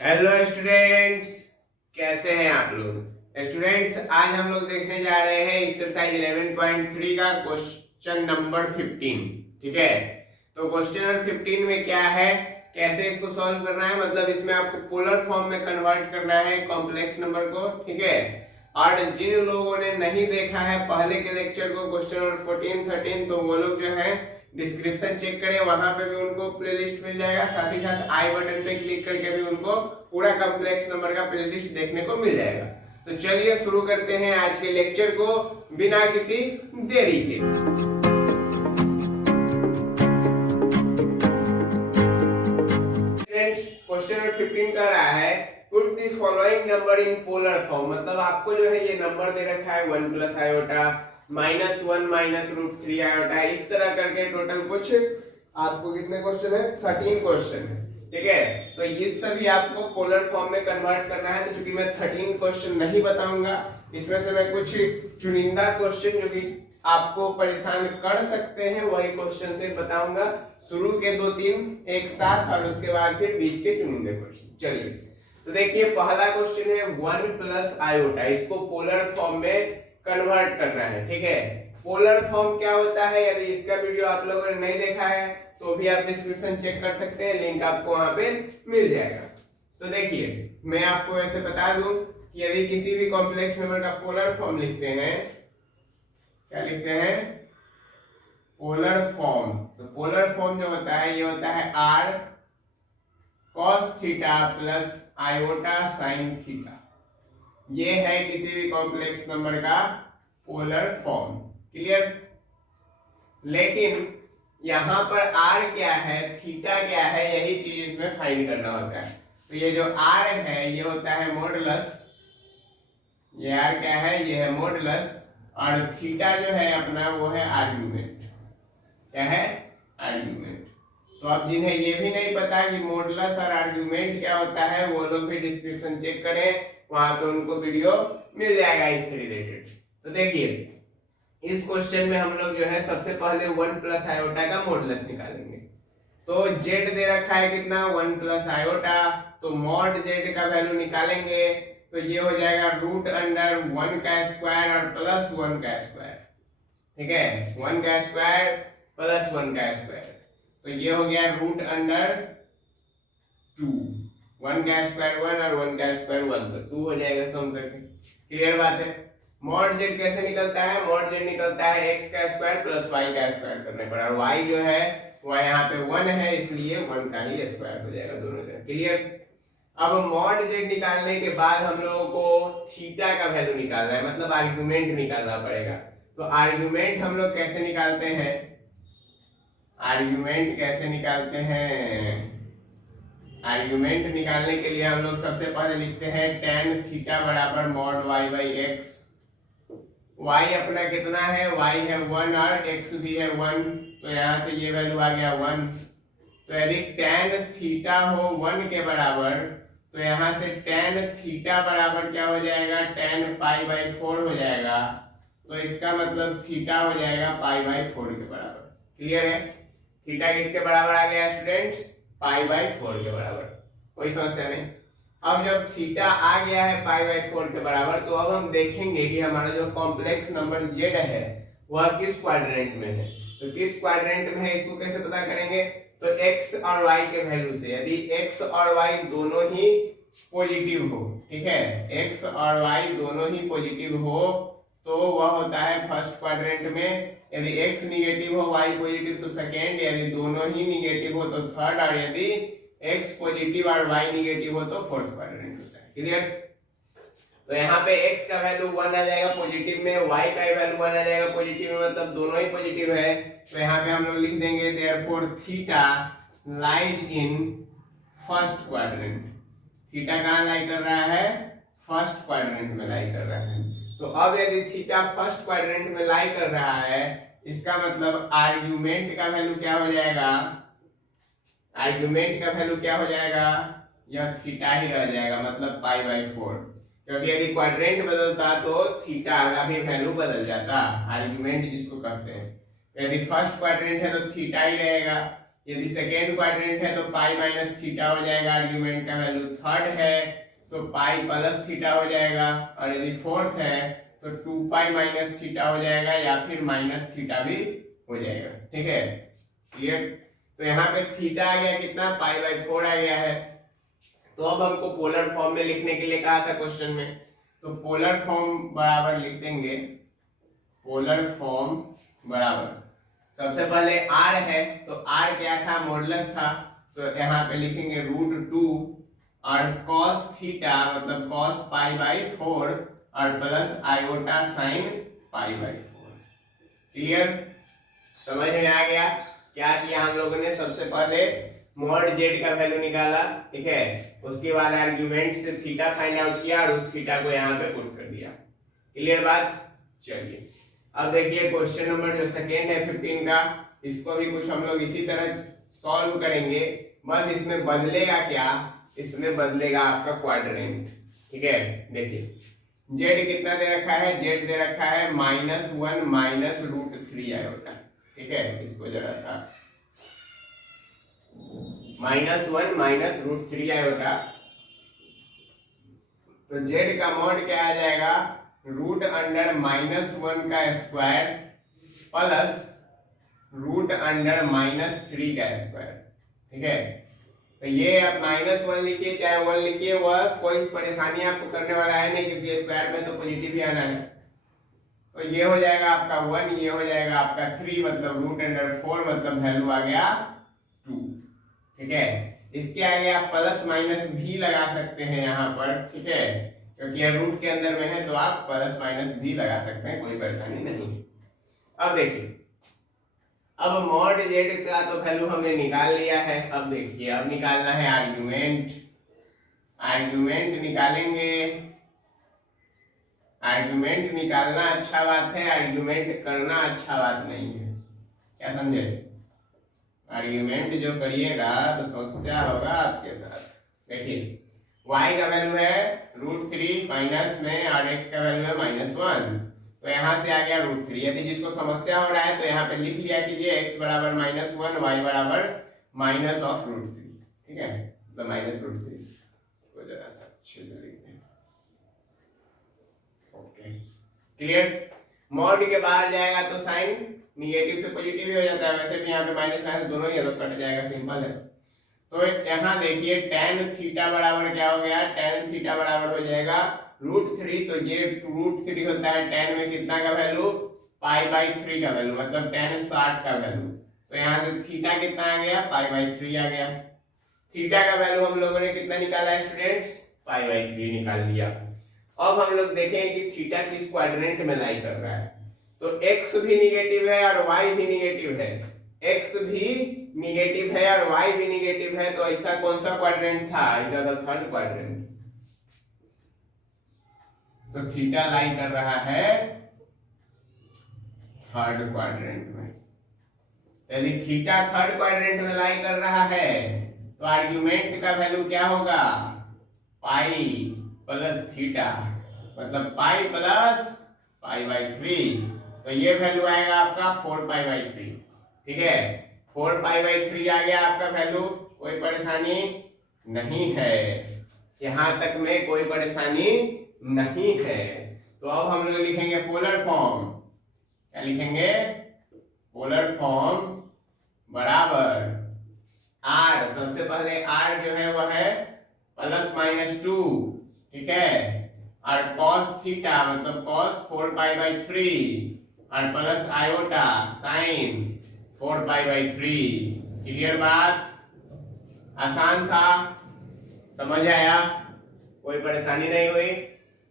Hello students, कैसे हैं आप लोग। स्टूडेंट्स, आज हम लोग देखने जा रहे हैं एक्सरसाइज 11.3 का क्वेश्चन नंबर 15। ठीक है, तो क्वेश्चन नंबर 15 में क्या है, कैसे इसको सॉल्व करना है, मतलब इसमें आपको पोलर फॉर्म में कन्वर्ट करना है कॉम्प्लेक्स नंबर को। ठीक है, और जिन लोगों ने नहीं देखा है पहले के लेक्चर को, क्वेश्चन नंबर 14, 13, तो वो लोग जो है डिस्क्रिप्शन चेक करें, वहां पे भी उनको प्लेलिस्ट मिल जाएगा। साथ ही साथ आई बटन पे क्लिक करके भी उनको पूरा कॉम्प्लेक्स नंबर का प्लेलिस्ट देखने को मिल जाएगा। तो चलिए शुरू करते हैं आज के लेक्चर को बिना किसी देरी के। क्वेश्चन नंबर 15 कर रहा है put the following number in polar form, मतलब आपको जो है ये नंबर दे रखा है 1 प्लस आयोटा -1 माइनस √3 आयोटा, इस तरह करके टोटल कुछ आपको कितने क्वेश्चन है, 13 क्वेश्चन है। ठीक है, तो ये सभी आपको पोलर फॉर्म में कन्वर्ट करना है। तो चूंकि मैं 13 क्वेश्चन नहीं बताऊंगा, इसमें से मैं कुछ चुनिंदा क्वेश्चन जो कि आपको परेशान कर सकते हैं वही क्वेश्चन से बताऊंगा। शुरू के 2-3 एक साथ और उसके बाद फिर बीच के चुनिंदे क्वेश्चन। चलिए, तो देखिए पहला क्वेश्चन है 1 प्लस आयोटा, इसको पोलर फॉर्म में कन्वर्ट करना है। ठीक है, पोलर फॉर्म क्या होता है, यदि इसका वीडियो आप लोगों ने नहीं देखा है तो भी आप डिस्क्रिप्शन चेक कर सकते हैं, लिंक आपको वहां पे मिल जाएगा। तो देखिए मैं आपको ऐसे बता दूं कि यदि किसी भी कॉम्प्लेक्स नंबर का पोलर फॉर्म लिखते हैं, क्या लिखते हैं, पोलर फॉर्म। तो पोलर फॉर्म जो होता है ये होता है r cos theta plus iota sine theta, ये है किसी भी कॉम्प्लेक्स नंबर का पोलर फॉर्म। क्लियर। लेकिन यहां पर r क्या है, थीटा क्या है, यही चीज इसमें फाइंड करना होता है। तो ये जो r है ये होता है मॉडुलस, ये r क्या है, ये है मॉडुलस, और थीटा जो है अपना वो है आर्ग्यूमेंट। क्या है, आर्ग्यूमेंट। तो अब जिन्हें ये भी नहीं पता कि मॉडुलस और आर्ग्यूमेंट क्या होता है, वो लोग भी डिस्क्रिप्शन चेक करें, वहां पे उनको वीडियो मिल जाएगा इससे रिलेटेड। तो देखिए इस क्वेश्चन में हम लोग जो है सबसे पहले 1 प्लस आयोटा का मॉडुलस निकालेंगे। तो z दे रखा है कितना, 1 प्लस आयोटा, तो मॉड z का वैल्यू निकालेंगे तो ये हो जाएगा √1 का स्क्वायर और प्लस 1 का स्क्वायर। ठीक है, 1 का स्क्वायर प्लस 1 का स्क्वायर, तो ये हो गया √2, 1 का स्क्वायर 1 और 1 का स्क्वायर 1, तो 2 हो जाएगा सम करके। क्लियर बात है। मॉड z कैसे निकलता है, मॉड z निकलता है x का स्क्वायर प्लस y का स्क्वायर करने पर, और y जो है वह यहाँ पे 1 है, इसलिए 1 का ही स्क्वायर हो जाएगा दोनों तरफ। क्लियर। अब मॉड z निकालने के बाद हम लोगों को थीटा का वैल्यू निकालना है, मतलब आर्ग्यूमेंट निकालना पड़ेगा। तो आर्ग्यूमेंट हम लोग कैसे निकालते हैं, आर्ग्यूमेंट कैसे निकालते हैं, आर्ग्यूमेंट निकालने के लिए हम लोग सबसे पहले लिखते हैं tan थीटा बराबर mod y by x। y अपना कितना है, y है 1 और x भी है 1, तो यहाँ से ये वैल्यू आ गया 1। तो यदि tan थीटा हो 1 के बराबर, तो यहाँ से tan थीटा बराबर क्या हो जाएगा, tan पाई बाई 4 हो जाएगा। तो इसका मतलब थीटा हो जाएगा पाई बाई 4 के बराबर। क्लियर है। थीटा किसके बराबर आ गया स्टूडेंट्स, पाई बाई 4 के बराबर, कोई समस्या नहीं। अब जब थीटा आ गया है पाई बाई 4 के बराबर, तो अब हम देखेंगे कि हमारा जो कॉम्प्लेक्स नंबर z है वह किस क्वाड्रेंट में है। तो किस क्वाड्रेंट में है इसको कैसे पता करेंगे, तो x और y के वैल्यू से। यदि x और y दोनों ही पॉजिटिव हो, ठीक है, x और y दोनों ही पॉजिटिव हो तो वह होता है फर्स्ट क्वाड्रेंट में। यदि x निगेटिव हो y पॉजिटिव तो सेकेंड, यदि दोनों ही निगेटिव हो तो थर्ड, और यदि x पॉजिटिव और y निगेटिव हो तो फोर्थ क्वाड्रेंट होता है। क्लियर। तो यहाँ पे x का वैल्यू 1 आ जाएगा पॉजिटिव में, y का वैल्यू 1 आ जाएगा पॉजिटिव में, मतलब दोनों ही पॉजिटिव है। तो यहाँ पे हम लोग लिख देंगे therefore theta lies in first quadrant. Theta कहाँ लाई कर रहा है, फर्स्ट क्वाड्रेंट में लाई कर रहा है। तो अब यदि थीटा फर्स्ट क्वाड्रेंट में लाई कर रहा है, इसका मतलब आर्ग्यूमेंट का वैल्यू क्या हो जाएगा, आर्ग्यूमेंट का वैल्यू क्या हो जाएगा, यह थीटा ही रह जाएगा, मतलब पाई बाई 4। क्योंकि यदि क्वाड्रेंट बदलता तो थीटा का भी वैल्यू बदल जाता, आर्ग्यूमेंट जिसको कहते हैं। यदि फर्स्ट क्वाड्रेंट है तो थीटा ही रहेगा, यदि सेकेंड क्वाड्रेंट है तो पाई माइनस थीटा हो जाएगा, आर्ग्यूमेंट का वैल्यू थर्ड है तो पाई प्लस थीटा हो जाएगा, और यदि फोर्थ है तो 2 पाई माइनस थीटा हो जाएगा या फिर माइनस थीटा भी हो जाएगा। ठीक है, क्लियर। तो यहाँ पे थीटा आ गया कितना, पाई बाई 4 आ गया है। तो अब हमको पोलर फॉर्म में लिखने के लिए कहा था क्वेश्चन में, तो पोलर फॉर्म बराबर लिख देंगे, पोलर फॉर्म बराबर सबसे पहले r है तो r क्या था, मॉडुलस था, तो यहाँ पे लिखेंगे √2 और cos थीटा मतलब cos पाई बाई 4 और plus iota sine pi by 4। Clear, समझ में आ गया। क्या किया हम लोगों ने, सबसे पहले मॉड z का वैल्यू निकाला, ठीक है, उसके बाद आर्ग्यूमेंट से थीटा फाइंड आउट किया और उस थीटा को यहाँ पे पुट कर दिया। क्लियर बात। चलिए अब देखिए क्वेश्चन नंबर जो सेकेंड है 15 का, इसको भी कुछ हम लोग इसी तरह सॉल्व करेंगे, बस इसमें बदलेगा क्या, इसमें बदलेगा आपका क्वाड्रेंट। ठीक है, देखिए z कितना दे रखा है, z दे रखा है -1 माइनस √3 आयोटा। ठीक है, इसको जरा सा -1 माइनस √3 आयोटा, तो z का मॉड क्या आ जाएगा, रूट अंडर -1 का स्क्वायर प्लस रूट अंडर -3 का स्क्वायर। ठीक है, तो ये आप -1 लिखिए चाहे 1 लिखिए, वह कोई परेशानी आपको करने वाला है नहीं, क्योंकि स्क्वायर में तो पॉजिटिव ही आना है। तो ये हो जाएगा आपका 1, ये हो जाएगा आपका 3, मतलब रूट अंडर 4 मतलब वैल्यू आ गया 2। ठीक है, इसके आगे आप प्लस माइनस भी लगा सकते हैं यहाँ पर। ठीक है, क्योंकि यह रूट के अंदर में है तो आप प्लस माइनस भी लगा सकते हैं, कोई परेशानी नहीं है। अब देखिए, अब मॉड z का तो वैल्यू हमने निकाल लिया है। अब देखिए, अब निकालना है आर्ग्यूमेंट, आर्ग्यूमेंट निकालेंगे। आर्ग्यूमेंट निकालना अच्छा बात है, आर्ग्यूमेंट करना अच्छा बात नहीं है, क्या समझे। आर्ग्यूमेंट जो करिएगा तो समस्या होगा आपके साथ। देखिए y का वैल्यू है √3 माइनस में और x का वैल्यू है -1, तो यहाँ से आ गया √3। यदि जिसको समस्या हो रहा है तो यहाँ पे लिख लिया कीजिए x बराबर -1, y बराबर माइनस ऑफ √3। ठीक है, तो -√3 को जरा सा अच्छे से लिख दें। Okay, clear. मॉड के बाहर जाएगा तो साइन निगेटिव से पॉजिटिव ही हो जाता है, वैसे भी यहाँ पे माइनस माइनस दोनों ही है तो कट जाएगा, सिंपल है। तो यहाँ देखिए tan थीटा बराबर क्या हो गया, tan थीटा बराबर हो जाएगा √3, तो ये √3 होता है tan में कितना का वैल्यू, पाई/3 का वैल्यू, मतलब tan 60 का वैल्यू। तो यहाँ से थीटा कितना आ गया, पाई/3 आ गया। थीटा का वैल्यू हम लोगों ने कितना निकाला है स्टूडेंट्स, पाई/3 निकाल लिया। अब हम लोग देखेंगे कि थीटा किस क्वाड्रेंट में लाई कर रहा है। तो x भी निगेटिव है और y भी निगेटिव है, x भी निगेटिव है और y भी निगेटिव है, तो ऐसा कौन सा क्वाड्रेंट था, ऐसा था थर्ड क्वाड्रेंट। तो थीटा लाई कर रहा है थर्ड क्वाड्रेंट में। यदि थीटा थर्ड क्वाड्रेंट में लाई कर रहा है तो आर्ग्यूमेंट का वैल्यू क्या होगा, पाई प्लस थीटा, मतलब पाई प्लस पाई/3, तो ये वैल्यू आएगा आपका 4 पाई/3। ठीक है, 4 पाई/3 आ गया आपका वैल्यू, कोई परेशानी नहीं है, यहां तक में कोई परेशानी नहीं है। तो अब हम लोग लिखेंगे पोलर फॉर्म, क्या लिखेंगे, पोलर फॉर्म बराबर r, सबसे पहले r जो है वह है +-2। ठीक है, और cos थीटा मतलब cos 4 पाई/3 और प्लस आयोटा साइन 4 पाई/3। क्लियर बात, आसान था, समझ आया, कोई परेशानी नहीं हुई।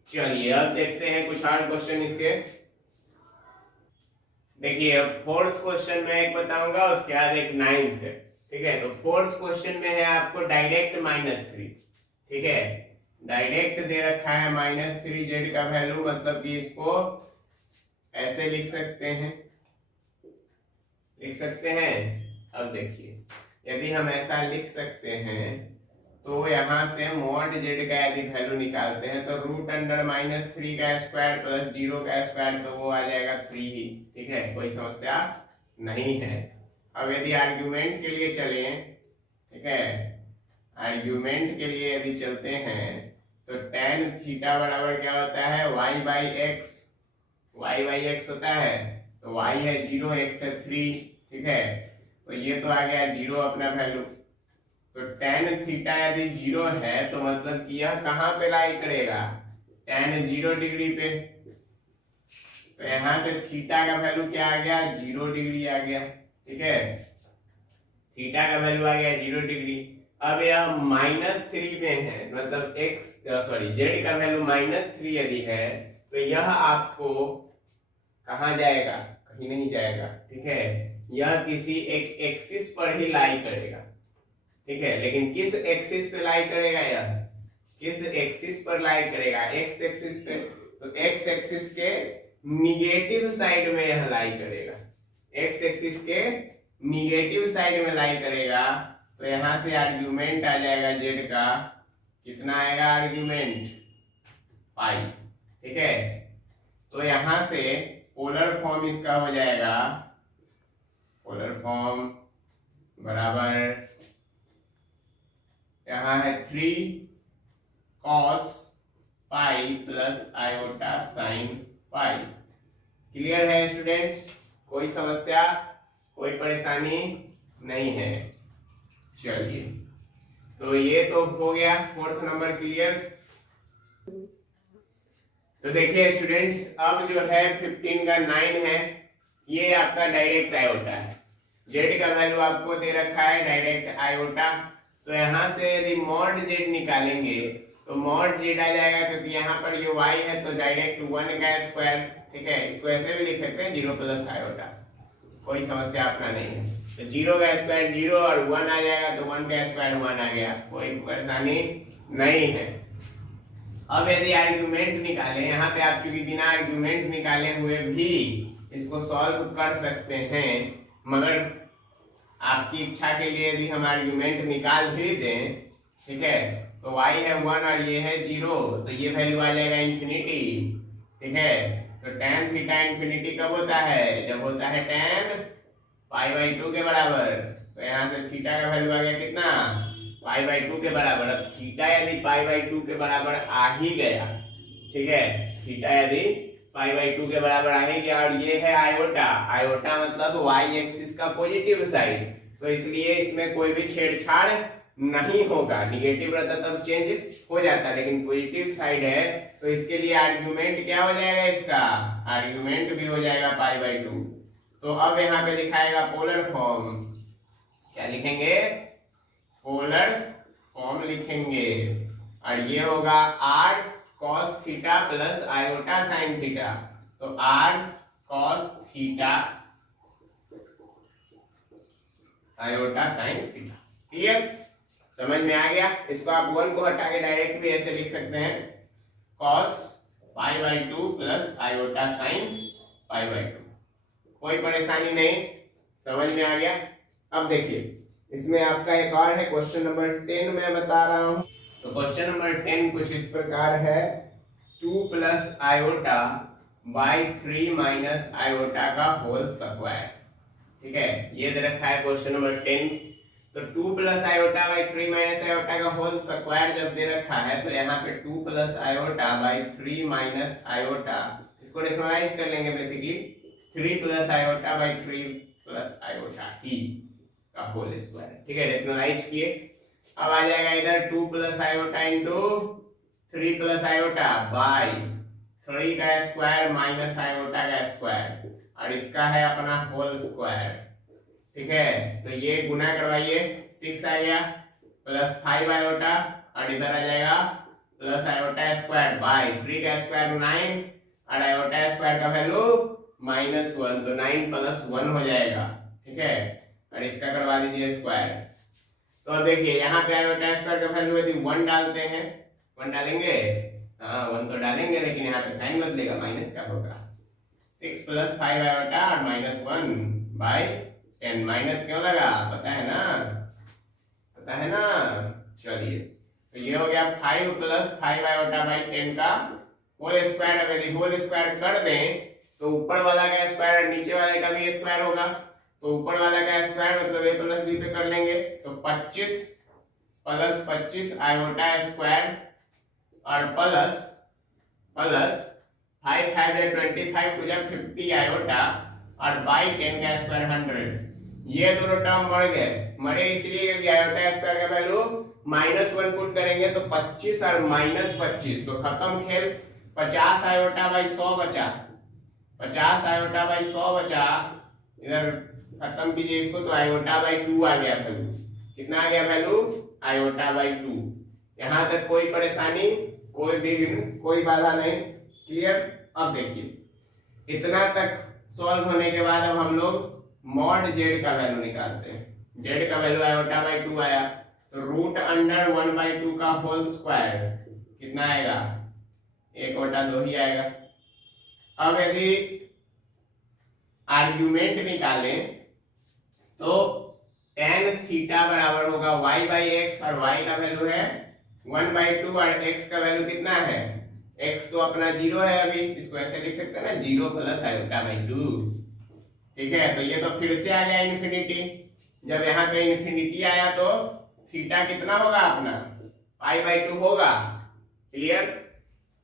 चलिए अब देखते हैं कुछ और क्वेश्चन इसके। देखिए अब फोर्थ क्वेश्चन में एक बताऊंगा, उसके बाद एक 9th है। ठीक है, तो फोर्थ क्वेश्चन में है आपको डायरेक्ट -3। ठीक है, डायरेक्ट दे रखा है -3 z का वैल्यू, मतलब कि इसको ऐसे लिख सकते हैं, लिख सकते हैं। अब देखिए, यदि हम ऐसा लिख सकते हैं तो यहाँ से मॉड z का यदि वैल्यू निकालते हैं तो रूट अंडर -3 का स्क्वायर प्लस 0 का स्क्वायर, तो वो आ जाएगा 3 ही। ठीक है, कोई समस्या नहीं है। अब यदि आर्ग्यूमेंट के लिए चले, ठीक है, आर्ग्यूमेंट के लिए यदि चलते हैं तो tan थीटा बराबर क्या होता है, y by x, y by x होता है, तो y है 0, x है 3, ठीक है, तो ये तो आ गया 0 अपना वैल्यू। तो tan थीटा यदि 0 है तो मतलब कि यह कहाँ पे लाई करेगा, tan 0 डिग्री पे, तो यहाँ से थीटा का वैल्यू क्या आ गया, 0 डिग्री आ गया, ठीक है, थीटा का वैल्यू आ गया 0 डिग्री। अब यह -3 में है, मतलब जेड का वैल्यू -3 यदि है तो यह आपको कहाँ जाएगा, कहीं नहीं जाएगा, ठीक है, यह किसी एक एक्सिस पर ही लाई करेगा, ठीक है, लेकिन किस एक्सिस पे लाई करेगा, यह किस एक्सिस पर लाई करेगा, एक्स एक्सिस पे, तो एक्स एक्सिस के निगेटिव साइड में यह लाई करेगा, एक्स एक्सिस के निगेटिव साइड में लाई करेगा, तो यहां से आर्ग्यूमेंट आ जाएगा जेड का, कितना आएगा आर्ग्यूमेंट, पाई, ठीक है, तो यहां से पोलर फॉर्म इसका हो जाएगा, पोलर फॉर्म बराबर यहां है 3 cos pi plus iota sine pi. Clear है स्टूडेंट्स, कोई समस्या, कोई परेशानी नहीं है। चलिए, तो ये तो हो गया 4th नंबर क्लियर। तो देखिए स्टूडेंट्स, अब जो है 15 का 9 है, ये आपका डायरेक्ट आयोटा है, जेड का वैल्यू आपको दे रखा है डायरेक्ट आयोटा, तो यहाँ से यदि मॉड जेड निकालेंगे तो मॉड जेड आ जाएगा, क्योंकि यहाँ पर ये y है तो डायरेक्ट 1 का स्क्वायर, ठीक है, इसको ऐसे भी लिख सकते हैं 0 प्लस आयोटा, कोई समस्या अपना नहीं है, तो 0 का स्क्वायर 0 और 1 आ जाएगा, तो 1 का स्क्वायर 1 आ गया, कोई परेशानी नहीं है। अब यदि आर्ग्यूमेंट निकालें, यहाँ पे आप चूंकि बिना आर्ग्यूमेंट निकाले हुए भी इसको सॉल्व कर सकते हैं, मगर आपकी इच्छा के लिए यदि हम आर्ग्यूमेंट निकाल भी दें, ठीक है, तो y है 1 और ये है 0, तो ये वैल्यू आ जाएगा इंफिनिटी, ठीक है, तो tan थीटा इंफिनिटी कब होता है, जब होता है tan पाई बाई 2 के बराबर, तो यहाँ से थीटा का वैल्यू आ गया कितना, पाई बाई 2 के बराबर। अब थीटा यदि पाई बाई 2 के बराबर आ ही गया, ठीक है, थीटा यदि पाई बाई 2 के बराबर आ ही गया, और ये है आयोटा, आयोटा मतलब y एक्सिस का पॉजिटिव साइड, तो इसलिए इसमें कोई भी छेड़छाड़ नहीं होगा, निगेटिव रहता तब चेंज हो जाता, लेकिन पॉजिटिव साइड है तो इसके लिए आर्ग्यूमेंट क्या हो जाएगा, इसका आर्ग्यूमेंट भी हो जाएगा पाई बाई 2। तो अब यहाँ पे लिखाएगा पोलर फॉर्म, क्या लिखेंगे, पोलर फॉर्म लिखेंगे, और ये होगा r cos theta plus iota sine theta, तो r cos theta iota sine theta. Clear, समझ में आ गया। इसको आप 1 को हटा के डायरेक्ट भी ऐसे लिख सकते हैं, cos pi by 2 plus iota sine pi by 2, कोई परेशानी नहीं, समझ में आ गया। अब देखिए, इसमें आपका एक और है क्वेश्चन नंबर 10 मैं बता रहा हूं। तो क्वेश्चन नंबर 10 कुछ इस प्रकार है, 2 plus iota by 3 minus iota का होल स्क्वायर, ठीक है, ये दे रखा है क्वेश्चन नंबर 10। तो 2 plus iota by 3 minus iota का होल स्क्वायर जब दे रखा है, तो यहाँ पे 2 plus iota by 3 minus iota, इसको रेशनलाइज कर लेंगे basically, 3 plus iota by 3 plus iota ही का होल स्क्वायर, ठीक है, रेशनलाइज किए। अब आ जाएगा इधर 2 plus iota into 3 plus iota by 3 का स्क्वायर माइनस आयोटा का स्क्वायर, और इसका है अपना होल स्क्वायर, ठीक है, तो ये गुना करवाइए, 6 आ गया प्लस 5 आयोटा, और इधर आ जाएगा प्लस आयोटा स्क्वायर बाई 3 का स्क्वायर 9, और आयोटा स्क्वायर का वैल्यू -1, तो 9 प्लस 1 हो जाएगा, ठीक है, और इसका करवा दीजिए स्क्वायर। तो अब देखिए यहाँ पे आयोटा स्क्वायर का वैल्यू यदि 1 डालते हैं, 1 डालेंगे, हाँ 1 तो डालेंगे, लेकिन यहाँ पे साइन बदलेगा, माइनस का होगा, 6 प्लस 5 आयोटा और -1 बाई 10, माइनस क्यों लगा, पता है ना, पता है ना। चलिए, तो ये हो गया 5 प्लस 5 आयोटा बाई 10 का होल स्क्वायर। अब यदि होल स्क्वायर कर दें तो ऊपर वाला का स्क्वायर और नीचे वाले का भी स्क्वायर होगा, तो ऊपर वाला का स्क्वायर मतलब a प्लस बी पे कर लेंगे, तो 25 प्लस 25 आयोटा स्क्वायर और प्लस 5 5 25 टू जा 50 आयोटा और बाई 10 का स्क्वायर 100। ये दोनों टर्म बढ़ गए, मरे इसलिए क्योंकि आयोटा स्क्वायर का वैल्यू -1 पुट करेंगे तो 25 और -25 तो खत्म खेल। 50 आयोटा बाई 100 बचा, 50 आयोटा बाई 100 बचा, इधर खत्म कीजिए इसको तो आयोटा बाई 2 आ गया वैल्यू। कितना आ गया वैल्यू? Iota by 2। यहां तक कोई परेशानी, कोई विघ्न, कोई बाधा नहीं, क्लियर। अब देखिए इतना तक सॉल्व होने के बाद अब हम लोग मॉड जेड का वैल्यू निकालते हैं। जेड का वैल्यू आयोटा बाई 2 आया, तो रूट अंडर 1/2 का होल स्क्वायर कितना आएगा? 1/2 ही आएगा। अब यदि आर्ग्यूमेंट निकालें तो tan थीटा बराबर होगा y बाई एक्स, और y का वैल्यू है 1/2 और x का वैल्यू कितना है? x तो अपना 0 है, अभी इसको ऐसे लिख सकते हैं ना, 0 प्लस आयोटा बाई 2। ठीक है, तो ये तो फिर से आ गया इन्फिनिटी। जब यहाँ पे इन्फिनिटी आया तो थीटा कितना होगा अपना? π/2 होगा, क्लियर।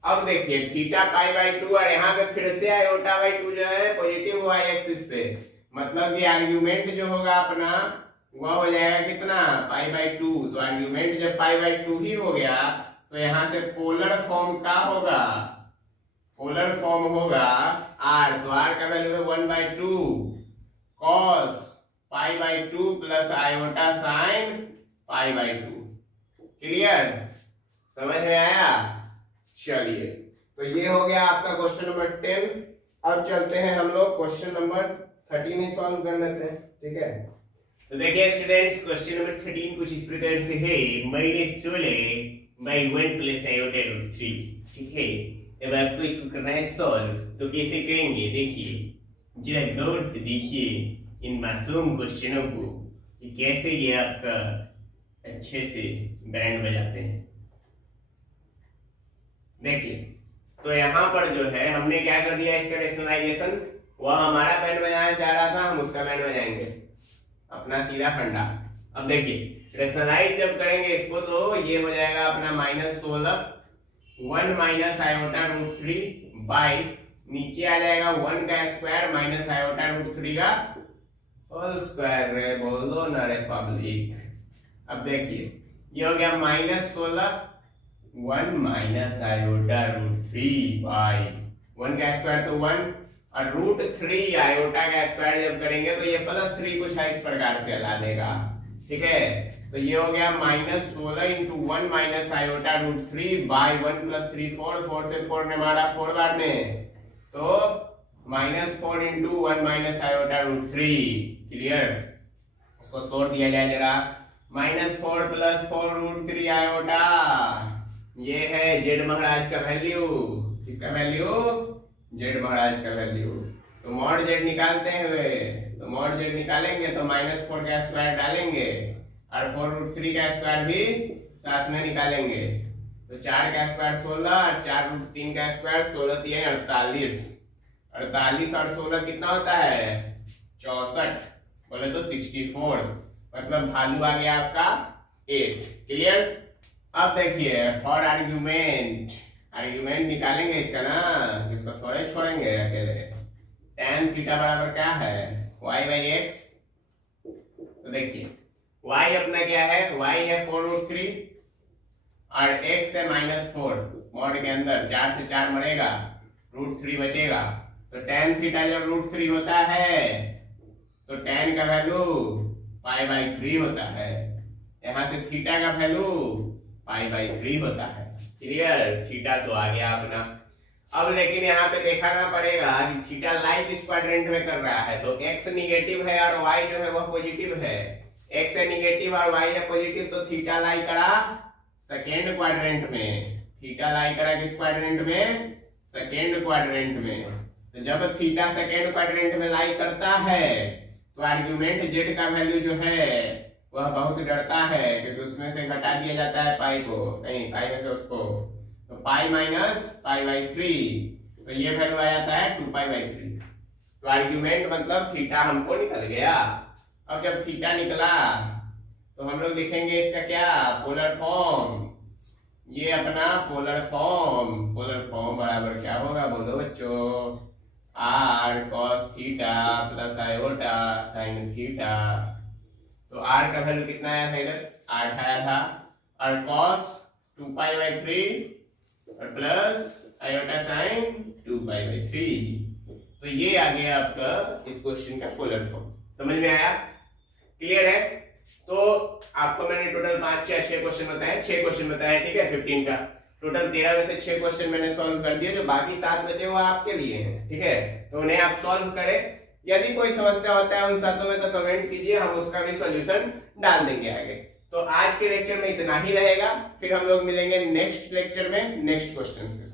अब देखिए थीटा π/2 और यहाँ पे फिर से आयोटा बाई 2 जो है पॉजिटिव y एक्सिस पे, मतलब कि आर्ग्यूमेंट जो होगा अपना वह हो जाएगा कितना? π/2। तो आर्ग्यूमेंट जब π/2 ही हो गया तो यहाँ से पोलर फॉर्म का होगा, पोलर फॉर्म होगा r, तो r का वैल्यू है 1/2 cos π/2 plus iota sine π/2। Clear, समझ में आया? चलिए, तो ये हो गया आपका क्वेश्चन नंबर 10। अब चलते हैं हम लोग क्वेश्चन नंबर 13 ही सॉल्व कर लेते हैं, ठीक है। तो देखिए स्टूडेंट्स, क्वेश्चन नंबर 13 कुछ इस प्रकार से है, -16/1 प्लस आयोटा रूट 3। ठीक है, अब आपको इसको करना है सॉल्व। तो कैसे करेंगे? देखिए जरा गौर से देखिए इन मासूम क्वेश्चनों को कि कैसे ये आपका अच्छे से बैंड बजाते हैं। देखिए, तो यहाँ पर जो है हमने क्या कर दिया, इसका रेशनलाइजेशन। वह हमारा बैंड बजाना चाह रहा था, हम उसका बैंड बजाएंगे, अपना सीधा फंडा। अब देखिए रेशनलाइज जब करेंगे इसको तो ये हो जाएगा अपना -16 1 माइनस आयोटा रूट 3 बाई, नीचे आ जाएगा 1 का स्क्वायर माइनस आयोटा रूट 3 का होल स्क्वायर। रे बोलो ना रे पब्लिक। अब देखिए ये हो गया -16 1 माइनस आयोटा रूट 3 बाई 1 का स्क्वायर तो 1 और रूट 3 आयोटा का स्क्वायर जब करेंगे तो ये +3 कुछ है इस प्रकार से ला देगा। ठीक है, तो ये हो गया -16 into 1 minus iota root 3 by 1 + 3 4 से 4 ने मारा 4 बार में, तो -4 into 1 minus iota root 3। Clear, इसको तोड़ दिया जाए जरा। -4 + 4 रूट 3 आयोटा, ये है जेड महाराज का वैल्यू। किसका वैल्यू? जेड महाराज का वैल्यू। तो मॉड जेड निकालते हुए, तो मॉड जेड निकालेंगे तो -4 का स्क्वायर डालेंगे और 4 रूट 3 का स्क्वायर भी साथ में निकालेंगे। तो 4 का स्क्वायर 16 और 4 रूट 3 का स्क्वायर 16 3 48। 48 और 16 कितना होता है? 64, बोले तो 64, मतलब वैल्यू आ गया आपका 8। क्लियर। अब देखिए फॉर आर्ग्यूमेंट, आर्ग्यूमेंट निकालेंगे इसका ना, इसको थोड़े छोड़ेंगे अकेले। tan थीटा बराबर क्या है? y/x। तो देखिए y अपना क्या है? y है 4 रूट 3 और x है -4। मॉड के अंदर 4 से 4 मरेगा, रूट 3 बचेगा। तो tan थीटा जब रूट 3 होता है तो tan का वैल्यू π/3 होता है। यहाँ से थीटा का वैल्यू π/3 होता है। क्लियर, थीटा तो आ गया अपना। अब लेकिन यहाँ पे देखाना पड़ेगा कि थीटा लाइट इस क्वाड्रेंट में कर रहा है, तो x निगेटिव है और y जो है वह पॉजिटिव है। x है निगेटिव और y है पॉजिटिव, तो थीटा लाई करा सेकेंड क्वाड्रेंट में। थीटा लाई करा किस क्वाड्रेंट में? सेकेंड क्वाड्रेंट में। तो जब थीटा सेकेंड क्वाड्रेंट में लाई करता है तो आर्ग्यूमेंट z का वैल्यू जो है वह बहुत डरता है, क्योंकि उसमें से घटा दिया जाता है पाई को, नहीं पाई में से उसको, तो पाई माइनस π/3, तो ये वैल्यू आ जाता है 2π/3। तो आर्ग्यूमेंट मतलब थीटा हमको निकल गया। अब जब थीटा निकला तो हम लोग लिखेंगे इसका क्या, पोलर फॉर्म। ये अपना पोलर फॉर्म बराबर क्या होगा, बोलो बच्चों, R cos theta plus iota sine theta. तो आर का वैल्यू कितना आया था, इधर 8 आया था, और कॉस 2π/3 और प्लस आयोटा साइन 2π/3। तो ये आ गया आपका इस क्वेश्चन का पोलर फॉर्म। समझ में आया, क्लियर है। तो आपको मैंने टोटल 5 या 6 क्वेश्चन बताए, 6 क्वेश्चन बताए, ठीक है। 15 का टोटल 13 में से 6 क्वेश्चन मैंने सॉल्व कर दिए, जो बाकी 7 बचे वो आपके लिए हैं, ठीक है। तो उन्हें आप सॉल्व करें। यदि कोई समस्या होता है उन 7 में तो कमेंट कीजिए, हम उसका भी सॉल्यूशन डाल देंगे आगे। तो आज के लेक्चर में इतना ही रहेगा, फिर हम लोग मिलेंगे नेक्स्ट लेक्चर में नेक्स्ट क्वेश्चन के साथ।